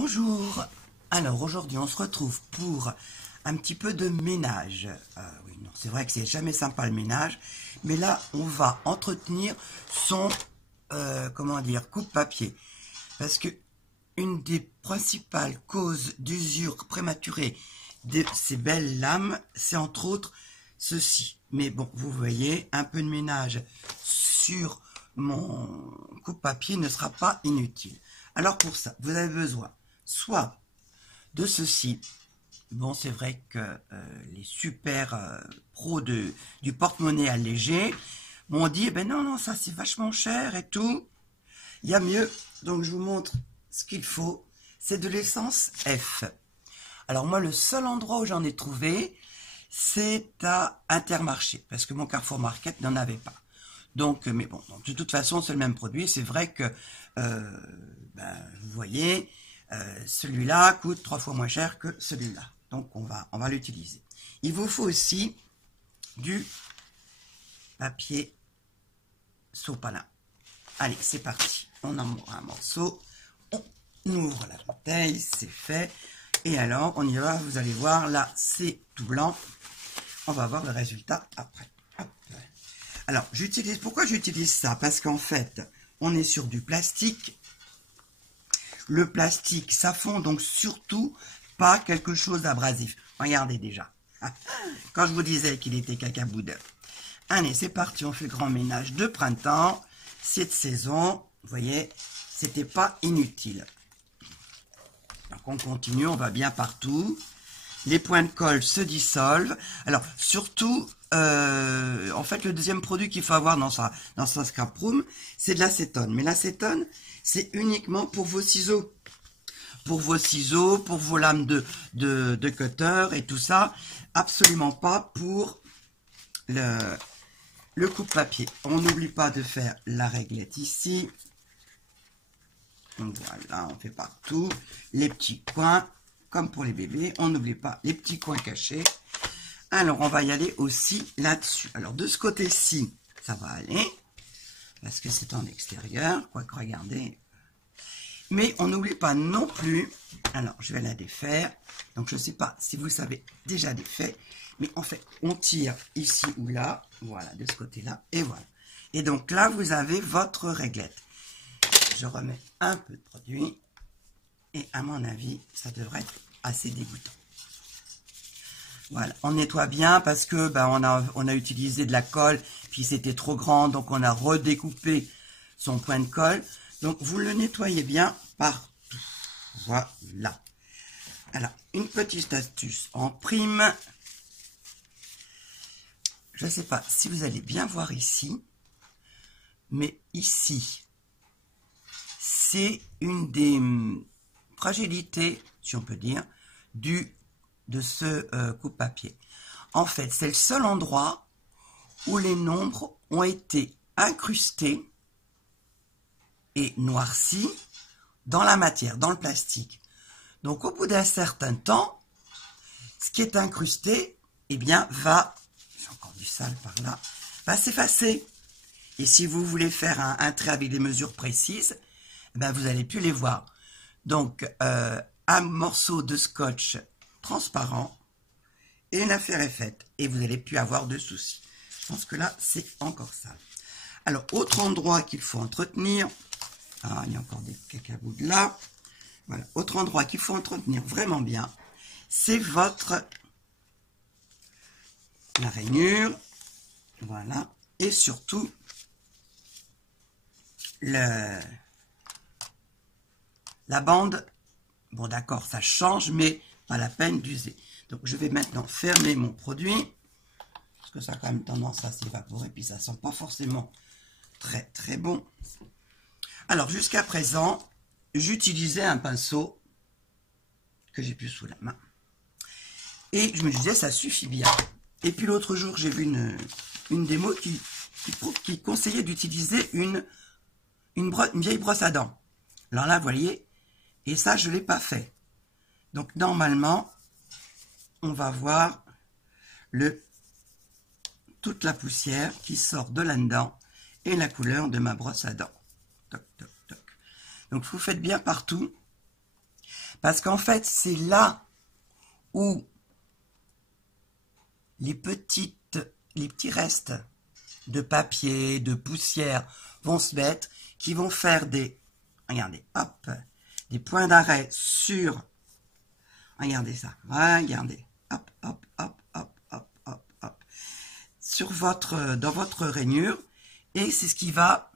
Bonjour. Alors aujourd'hui on se retrouve pour un petit peu de ménage. Oui, non, c'est vrai que c'est jamais sympa le ménage, mais là on va entretenir son comment dire, coupe-papier, parce que une des principales causes d'usure prématurée de ces belles lames, c'est entre autres ceci. Mais bon, vous voyez, un peu de ménage sur mon coupe-papier ne sera pas inutile. Alors pour ça, vous avez besoin soit de ceci. Bon, c'est vrai que les super pros du porte-monnaie allégé m'ont dit, ben non, ça c'est vachement cher et tout. Il y a mieux. Donc je vous montre ce qu'il faut. C'est de l'essence F. Alors moi, le seul endroit où j'en ai trouvé, c'est à Intermarché, parce que mon Carrefour Market n'en avait pas. Donc, mais bon, donc, de toute façon, c'est le même produit. C'est vrai que, vous voyez, celui-là coûte 3 fois moins cher que celui-là. Donc, on va l'utiliser. Il vous faut aussi du papier sopalin. Allez, c'est parti. On en un morceau. On ouvre la bouteille, c'est fait. Et alors, on y va. Vous allez voir, là, c'est tout blanc. On va voir le résultat après. Hop. Alors, pourquoi j'utilise ça? Parce qu'en fait, on est sur du plastique. Le plastique, ça fond donc surtout pas quelque chose d'abrasif. Regardez déjà. Quand je vous disais qu'il était cacaboudin. Allez, c'est parti, on fait grand ménage de printemps. C'est de saison. Vous voyez, c'était pas inutile. Donc on continue, on va bien partout. Les points de colle se dissolvent. Alors, surtout, en fait, le deuxième produit qu'il faut avoir dans sa scrap room, c'est de l'acétone. Mais l'acétone, c'est uniquement pour vos ciseaux. Pour vos ciseaux, pour vos lames de cutter et tout ça. Absolument pas pour le coupe-papier. On n'oublie pas de faire la réglette ici. Voilà, on fait partout. Les petits coins. Comme pour les bébés, on n'oublie pas les petits coins cachés. Alors, on va y aller aussi là-dessus. Alors, de ce côté-ci, ça va aller. Parce que c'est en extérieur. Quoique, regardez. Mais on n'oublie pas non plus. Alors, je vais la défaire. Donc, je ne sais pas si vous savez déjà défait. Mais en fait, on tire ici ou là. Voilà, de ce côté-là. Et voilà. Et donc là, vous avez votre réglette. Je remets un peu de produit. Et à mon avis, ça devrait être assez dégoûtant. Voilà, on nettoie bien parce que on a utilisé de la colle, puis c'était trop grand, donc on a redécoupé son point de colle. Donc vous le nettoyez bien partout. Voilà. Alors, une petite astuce en prime. Je ne sais pas si vous allez bien voir ici, mais ici, c'est une des fragilité, si on peut dire, de ce coupe-papier. En fait, c'est le seul endroit où les nombres ont été incrustés et noircis dans la matière, dans le plastique. Donc, au bout d'un certain temps, ce qui est incrusté, eh bien, j'ai encore du sale par là, va s'effacer. Et si vous voulez faire un trait avec des mesures précises, eh bien, vous n'allez plus les voir. Donc, un morceau de scotch transparent et une affaire est faite. Et vous n'allez plus avoir de soucis. Je pense que là, c'est encore sale. Alors, autre endroit qu'il faut entretenir. Ah, il y a encore des cacabous de là. Voilà, autre endroit qu'il faut entretenir vraiment bien, c'est la rainure. Voilà. Et surtout, la bande. Bon, d'accord, ça change, mais pas la peine d'user. Donc, je vais maintenant fermer mon produit, parce que ça a quand même tendance à s'évaporer, puis ça sent pas forcément très, très bon. Alors, jusqu'à présent, j'utilisais un pinceau que j'ai plus sous la main. Et je me disais, ça suffit bien. Et puis, l'autre jour, j'ai vu une démo qui conseillait d'utiliser une vieille brosse à dents. Alors là, vous voyez, et ça, je ne l'ai pas fait. Donc, normalement, on va voir toute la poussière qui sort de là-dedans et la couleur de ma brosse à dents. Toc, toc, toc. Donc, vous faites bien partout. Parce qu'en fait, c'est là où les petits restes de papier, de poussière vont se mettre, qui vont faire des, regardez, hop, des points d'arrêt sur, regardez ça, regardez, hop, hop, hop, hop, hop, hop, hop, sur dans votre rainure, et c'est ce qui va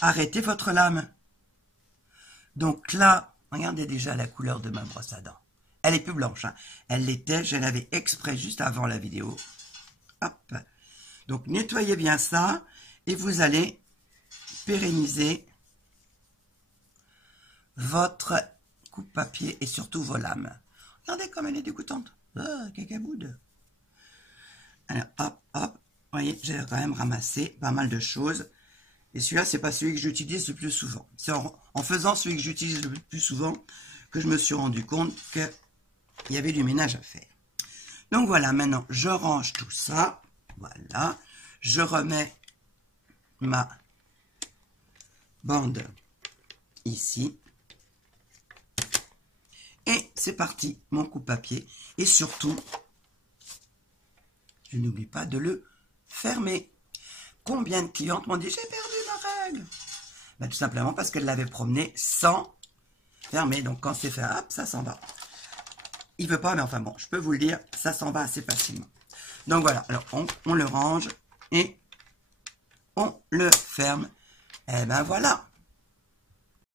arrêter votre lame. Donc là, regardez déjà la couleur de ma brosse à dents. Elle est plus blanche, hein. Elle l'était, je l'avais exprès juste avant la vidéo. Hop. Donc nettoyez bien ça et vous allez pérenniser votre coupe-papier et surtout vos lames. Regardez comme elle est dégoûtante. Ah, cacaboude. Alors hop, hop. Vous voyez, j'ai quand même ramassé pas mal de choses. Et celui-là, c'est pas celui que j'utilise le plus souvent. C'est en faisant celui que j'utilise le plus souvent que je me suis rendu compte qu'il y avait du ménage à faire. Donc voilà, maintenant, je range tout ça. Voilà. Je remets ma bande ici. Et c'est parti, mon coupe-papier. Et surtout, je n'oublie pas de le fermer. Combien de clientes m'ont dit « J'ai perdu ma règle ?» Ben, tout simplement parce qu'elle l'avait promené sans fermer. Donc quand c'est fait, hop, ça s'en va. Il veut pas, mais enfin bon, je peux vous le dire, ça s'en va assez facilement. Donc voilà, alors on le range et on le ferme. Et ben voilà.